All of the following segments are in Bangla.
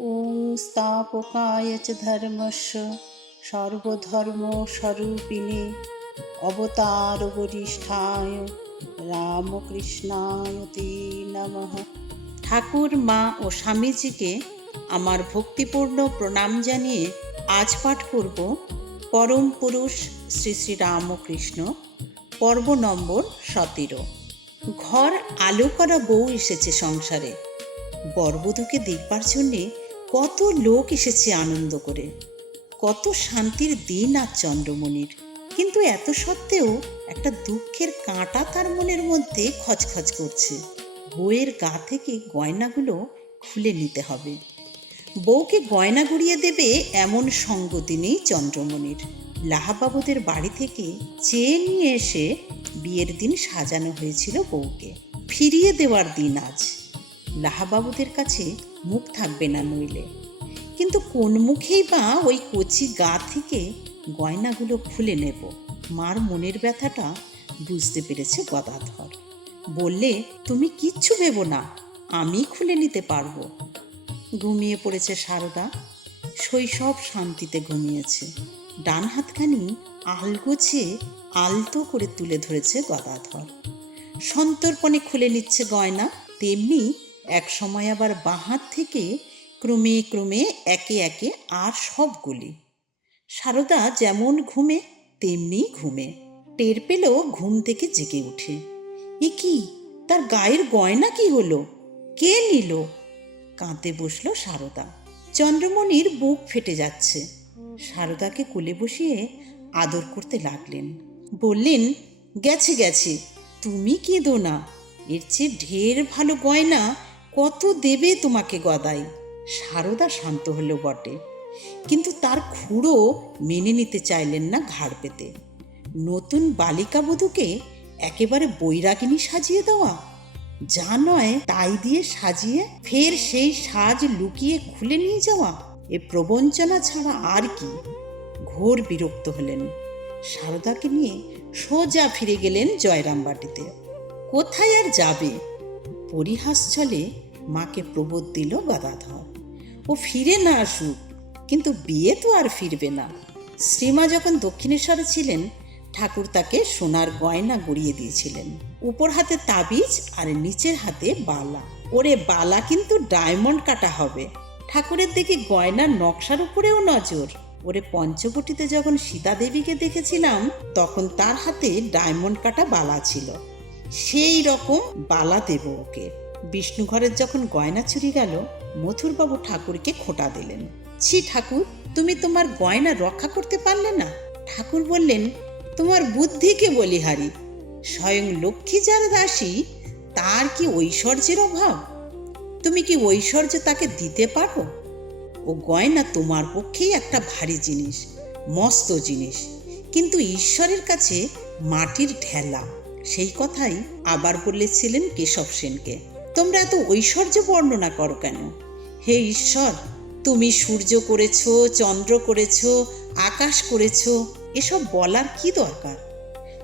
ॐ स्थापकाय च धर्मस्य सर्वधर्मस्वरूपिणे अवतारवरिष्ठाय রামকৃষ্ণায় তে নমঃ। ঠাকুর, মা ও স্বামীজিকে আমার ভক্তিপূর্ণ প্রণাম জানিয়ে আজ পাঠ করব পরম পুরুষ শ্রী শ্রী রামকৃষ্ণ, পর্ব নম্বর 17। ঘর আলো করা বউ এসেছে সংসারে। বরবধূকে দেখবার জন্যে কত লোক এসেছে আনন্দ করে। কত শান্তির দিন আজ চন্দ্রমণির। কিন্তু এত সত্ত্বেও একটা দুঃখের কাঁটা তার মনের মধ্যে খচখচ করছে। বউয়ের গা থেকে গয়নাগুলো খুলে নিতে হবে। বউকে গয়না গুড়িয়ে দেবে এমন সঙ্গতি নেই চন্দ্রমণির। লাহাবাবুদের বাড়ি থেকে চেয়ে নিয়ে এসে বিয়ের দিন সাজানো হয়েছিল বউকে। ফিরিয়ে দেওয়ার দিন আজ। লাহাবাবুদের কাছে মুখ থাকবে না নইলে। কিন্তু কোন মুখেই বা ওই কচি গা থেকে গয়নাগুলো খুলে নেব? মার মনের ব্যথাটা বুঝতে পেরেছে গদাধর। বললে, তুমি কিচ্ছু ভেবো না, আমি খুলে নিতে পারবো। ঘুমিয়ে পড়েছে সারদা। শৈশব শান্তিতে ঘুমিয়েছে। ডান হাতখানি আলগোছে আলতো করে তুলে ধরেছে গদাধর। সন্তর্পণে খুলে নিচ্ছে গয়না। তেমনি এক সময় আবার বাঁ হাত থেকে ক্রমে ক্রমে একে একে আর সবগুলি। সারদা যেমন ঘুমে তেমনি ঘুমে। টের পেল ঘুম থেকে জেগে উঠে। এ কি, তার গায়ের গয়না কি হলো? কে নিল? কাঁদতে বসল সারদা। চন্দ্রমণির বুক ফেটে যাচ্ছে। সারদাকে কোলে বসিয়ে আদর করতে লাগলেন। বললেন, গেছে গেছে, তুমি কেঁদো না। এর চেয়ে ঢের ভালো গয়না কত দেবে তোমাকে গদাই। সারদা শান্ত হলো বটে, কিন্তু তার খুড়ো মেনে নিতে চাইলেন না ঘাড় পেতে। নতুন বালিকা বধূকে একেবারে বৈরাগিনী সাজিয়ে দেওয়া, যা নয় তাই দিয়ে সাজিয়ে ফের সেই সাজ লুকিয়ে খুলে নিয়ে যাওয়া, এ প্রবঞ্চনা ছাড়া আর কি? ঘোর বিরক্ত হলেন। সারদাকে নিয়ে সোজা ফিরে গেলেন জয়রামবাটিতে। কোথায় আর যাবে? পরিহাস ছলে মাকে প্রবোধ দিল গদাধর। ও ফিরে না আসুক, কিন্তু বিয়ে তো আর ফিরবে না। শ্রীমা যখন দক্ষিণেশ্বরে ছিলেন, ঠাকুর তাকে সোনার গয়না গড়িয়ে দিয়েছিলেন। উপর হাতে তাবিজ আর নিচের হাতে বালা। ওরে বালা কিন্তু ডায়মন্ড কাটা হবে। ঠাকুরের দিকে গয়নার নকশার উপরেও নজর। ওরে পঞ্চবটিতে যখন সীতা দেবীকে দেখেছিলাম, তখন তার হাতে ডায়মন্ড কাটা বালা ছিল। সেই রকম বালা দেব ওকে। বিষ্ণুঘরের যখন গয়না চুরি গেল, মথুরবাবু ঠাকুরকে খোঁটা দিলেন। ছি ঠাকুর, তুমি তোমার গয়না রক্ষা করতে পারলে না? ঠাকুর বললেন, তোমার বুদ্ধিকে বলিহারি। স্বয়ং লক্ষ্মী যার দাসী, তার কি ঐশ্বর্যের অভাব? তুমি কি ঐশ্বর্য তাকে দিতে পারো? ও গয়না তোমার পক্ষেই একটা ভারী জিনিস, মস্ত জিনিস, কিন্তু ঈশ্বরের কাছে মাটির ঢেলা। সেই কথাই আবার বলেছিলেন কেশব সেনকে। তোমরা এত ঐশ্বর্য বর্ণনা করো কেন? হে ঈশ্বর, তুমি সূর্য করেছ, চন্দ্র করেছ, আকাশ করেছ, এসব বলার কি দরকার?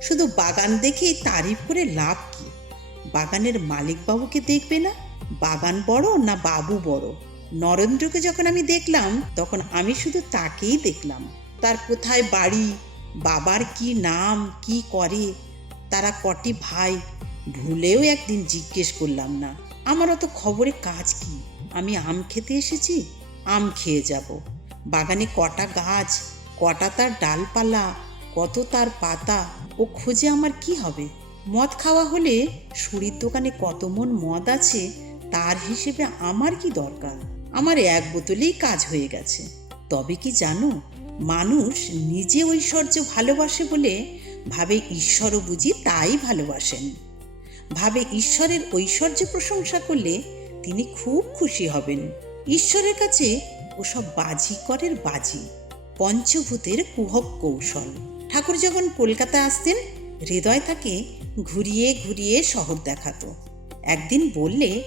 শুধু বাগান দেখেই তারিফ করে লাভ কি? বাগানের মালিকবাবুকে দেখবে না? বাগান বড় না বাবু বড়? নরেন্দ্রকে যখন আমি দেখলাম, তখন আমি শুধু তাকেই দেখলাম। তার কোথায় বাড়ি, বাবার কি নাম, কি করে, তারা কটি ভাই, ভুলেও একদিন জিজ্ঞেস করলাম না। আমার অত খবরে কাজ কি? আমি আম খেতে এসেছি, আম খেয়ে যাব। বাগানে কটা গাছ, কটা তার ডালপালা, কত তার পাতা, ও খোঁজে আমার কি হবে? মদ খাওয়া হলে সুরির দোকানে কত মন মদ আছে, তার হিসেবে আমার কি দরকার? আমার এক বোতলেই কাজ হয়ে গেছে। তবে কি জানো, মানুষ নিজে ঐশ্বর্য ভালোবাসে বলে ভাবে ঈশ্বরও বুঝি তাই ভালোবাসেন। ভাবে ঈশ্বরের ঐশ্বর্য প্রশংসা করলে তিনি খুব খুশি হবেন। ঈশ্বরের কাছে ওসব বাজিকরের বাজি, পঞ্চভূতের কুহক কৌশল। ঠাকুর যখন কলকাতা আসতেন, হৃদয় তাকে ঘুরিয়ে ঘুরিয়ে শহর দেখাতো। একদিন বললে,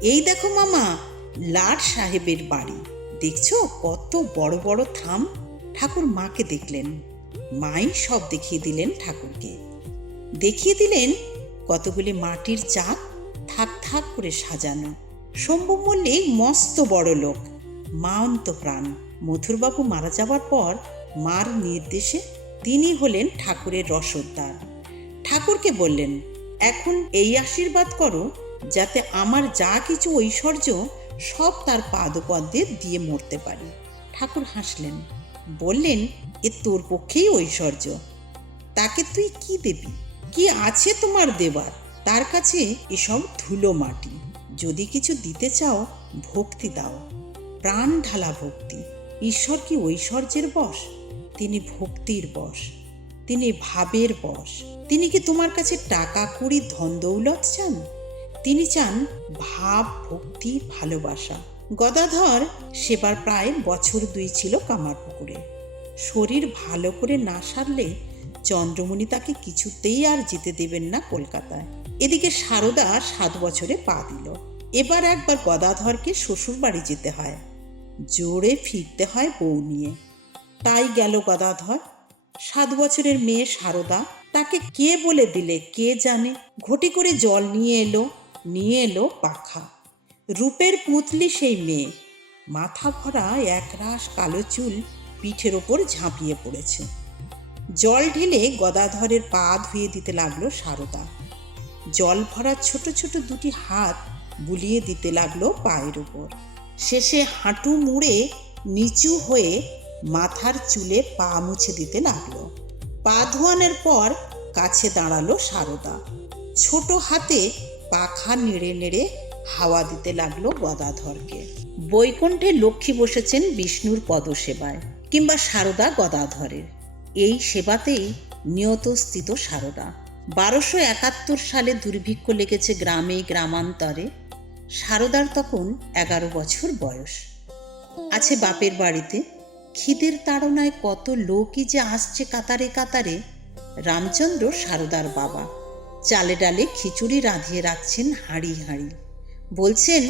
এই দেখো মামা, লাট সাহেবের বাড়ি, দেখছো কত বড় বড় থাম? ঠাকুর মাকে দেখলেন। মাই সব দেখিয়ে দিলেন ঠাকুরকে। দেখিয়ে দিলেন কতগুলি মাটির চাক থাক থাক করে সাজানো। শম্ভু মল্লিক মস্ত বড় লোক, মা অন্তপ্রাণ। মধুরবাবু মারা যাবার পর মার নির্দেশে তিনি হলেন ঠাকুরের রসদদার। ঠাকুরকে বললেন, এখন এই আশীর্বাদ করো যাতে আমার যা কিছু ঐশ্বর্য সব তার পাদপদ্মে দিয়ে মরতে পারি। ঠাকুর হাসলেন, বললেন, এ তোর পক্ষেই ঐশ্বর্য। তাকে তুই কি দেবি? কি আছে তোমার দেবার? তার কাছে এসব ধুলো মাটি। যদি কিছু দিতে চাও, ভক্তি দাও, প্রাণ ঢালা ভক্তি। ঈশ্বর কি ঐশ্বর্যের বশ? তিনি ভক্তির বশ, তিনি ভাবের বশ। তিনি কি তোমার কাছে টাকা কড়ি ধন দৌলত চান? তিনি চান ভাব, ভক্তি, ভালোবাসা। গদাধর সেবার প্রায় বছর 2 ছিল কামারপুকুরে। শরীর ভালো করে না সারলে চন্দ্রমণি তাকে কিছুতেই আর যেতে দেবেন না কলকাতায়। এদিকে সারদা 7 বছরে পা দিল। এবার একবার গদাধরকে শ্বশুর বাড়ি যেতে হয়, জোরে ফিরতে হয় বউ নিয়ে। তাই গেল গদাধর। 7 বছরের মেয়ে সারদা, তাকে কে বলে দিলে কে জানে। ঘটি করে জল নিয়ে এলো পাখা। রূপের পুতলি সেই মেয়ে, মাথা ভরা একরাশ কালো চুল পিঠের ওপর ঝাঁপিয়ে পড়েছে। জল ঢেলে গদাধরের পা ধুয়ে দিতে লাগলো সারদা। জল ভরা ছোট ছোট 2টি হাত বুলিয়ে দিতে লাগলো পায়ের উপর। শেষে হাঁটু মুড়ে নিচু হয়ে মাথার চুলে পা মুছে দিতে লাগলো। পা ধোয়ানোর পর কাছে দাঁড়ালো সারদা। ছোট হাতে পাখা নেড়ে নেড়ে হাওয়া দিতে লাগলো গদাধরকে। বৈকুণ্ঠে লক্ষ্মী বসেছেন বিষ্ণুর পদসেবায়, কিংবা সারদা গদাধরের। এই সেবাতেই নিয়ত স্থিত সারদা। 1271 সালে দুর্ভিক্ষ লেগেছে গ্রামে গ্রামান্তরে। সারদার তখন 11 বছর বয়স। আছে বাপের বাড়িতে। খিদের তাড়নায় কত লোকই যে আসছে কাতারে কাতারে। রামচন্দ্র সারদার বাবা চালে ডালে খিচুড়ি রাঁধিয়ে রাখছেন হাঁড়ি হাঁড়ি। বলছেন,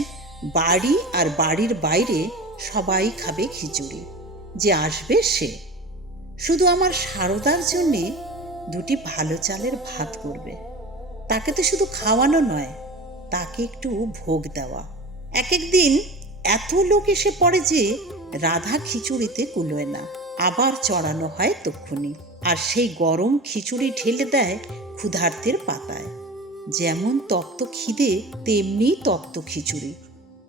বাড়ি আর বাড়ির বাইরে সবাই খাবে খিচুড়ি, যে আসবে সে। শুধু আমার সারদার জন্যে 2টি ভালো চালের ভাত করবে। তাকে তো শুধু খাওয়ানো নয়, তাকে একটু ভোগ দেওয়া। এক দিন এত লোক এসে পড়ে যে রাধা খিচুড়িতে কুলোয় না। আবার চড়ানো হয় তক্ষুনি। আর সেই গরম খিচুড়ি ঢেলে দেয় ক্ষুধার্তের পাতায়। যেমন তপ্ত খিদে, তেমনি তপ্ত খিচুড়ি।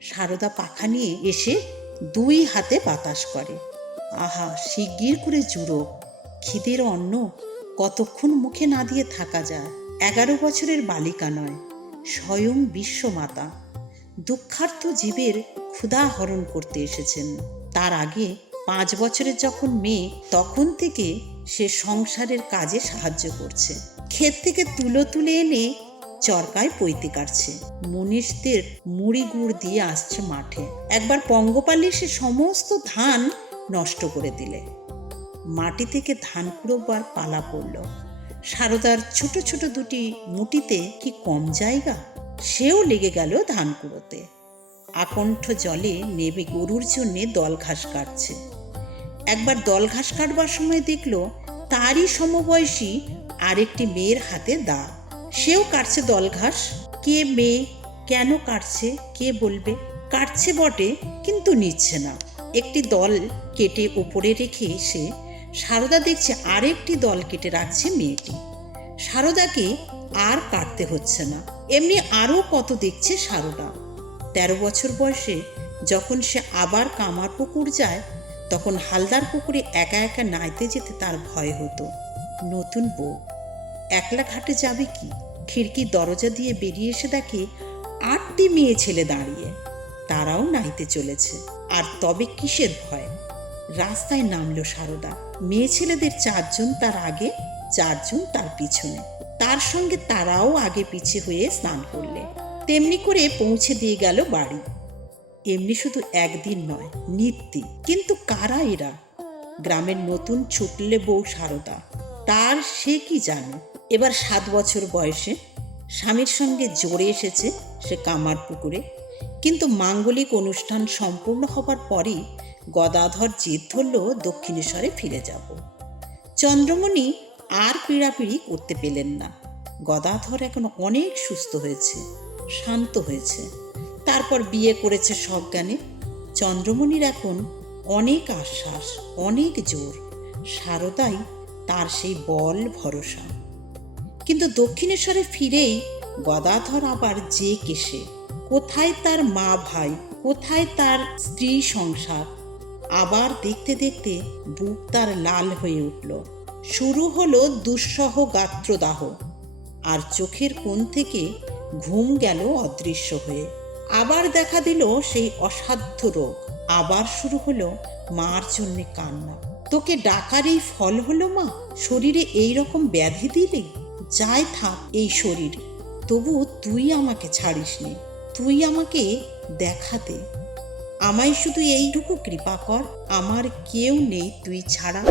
সারদা পাখা নিয়ে এসে 2 হাতে বাতাস করে। আহা, শিগগির করে জুড়ো, খিদের অন্ন কতক্ষণ মুখে না দিয়ে থাকা যায়। 11 বছরের বালিকা নয়, স্বয়ং বিশ্বমাতা দুঃখার্ত জীবের ক্ষুধা হরণ করতে এসেছেন। তার আগে 5 বছরের যখন মেয়ে, তখন থেকে সে সংসারের কাজে সাহায্য করছে। ক্ষেত থেকে তুলো তুলে এনে চরকায় পৈতে কাটছে। মনীষদের মুড়ি গুড় দিয়ে আসছে মাঠে। একবার পঙ্গপালে সে সমস্ত ধান নষ্ট করে দিলে। মাটি থেকে ধান কুড়োবার পালা পড়ল। সারদার ছোট ছোট 2টি মুঠিতে কি কম জায়গা? সেও লেগে গেল ধান কুড়োতে। আকণ্ঠ জলে নেমে গরুর জন্যে দল ঘাস কাটছে। একবার দল ঘাস কাটবার সময় দেখল তারই সমবয়সী আরেকটি মেয়ের হাতে দা। সেও কাটছে দল ঘাস। কে মেয়ে, কেন কাটছে কে বলবে? কাটছে বটে, কিন্তু নিচ্ছে না। একটি দল কেটে ওপরে রেখে এসে সারদা দেখছে আরেকটি দল কেটে রাখছে মেয়েটি। সারদাকে আর কাটতে হচ্ছে না। এমনি আরও কত দেখছে সারদা। 13 বছর বয়সে যখন সে আবার কামারপুকুর যায়, তখন হালদার পুকুরে একা একা নাইতে যেতে তার ভয় হতো। নতুন বউ, একলা ঘাটে যাবে কি? খিড়কির দরজা দিয়ে বেরিয়ে এসে দেখে 8টি মেয়ে ছেলে দাঁড়িয়ে, তারাও নাইতে চলেছে। আর তবে কিসের ভয়? রাস্তায় নামলো সারদা। মেয়ে ছেলেদের 4 জন তার আগে, 4 জন তার পিছনে। তার সঙ্গে তারাও আগে পিছে হয়ে স্নান করলে। তেমনি করে পৌঁছে দিয়ে গেল বাড়ি। এমনি শুধু একদিন নয়, নিত্যি। কিন্তু কারা এরা? গ্রামের নতুন ছুটলে বউ সারদা। তার সে কি জানে? এবার 7 বছর বয়সে স্বামীর সঙ্গে জোরে এসেছে সে কামারপুকুরে। কিন্তু মাঙ্গলিক অনুষ্ঠান সম্পূর্ণ হবার পরই গদাধর জেদ ধরল দক্ষিণেশ্বরে ফিরে যাব। চন্দ্রমণি আর পীড়াপিড়ি করতে পেলেন না। গদাধর এখন অনেক সুস্থ হয়েছে, শান্ত হয়েছে। তারপর বিয়ে করেছে সজ্ঞানে। চন্দ্রমণির এখন অনেক আশ্বাস, অনেক জোর। সারদাই তার সেই বল ভরসা। কিন্তু দক্ষিণেশ্বরে ফিরেই গদাধর আবার যে কেশে। কোথায় তার মা ভাই, কোথায় তার স্ত্রী সংসার? আবার দেখতে দেখতে বুক তার লাল হয়ে উঠল। শুরু হলো দুঃসহ গাত্রদাহ, আর চোখের কোণ থেকে ঘুম গেল অদৃশ্য হয়ে। আবার দেখা দিল সেই অসাধ্য রোগ। আবার শুরু হলো মার জন্যে কান্না। তোকে ডাকারই ফল হলো মা, শরীরে এই রকম ব্যাধি দিলে? যাই থাক এই শরীর, তবু তুই আমাকে ছাড়িস নে, তুই আমাকে দেখা দে। আমায় শুধু এইটুকু কৃপা কর, আমার কেউ নেই তুই ছাড়া।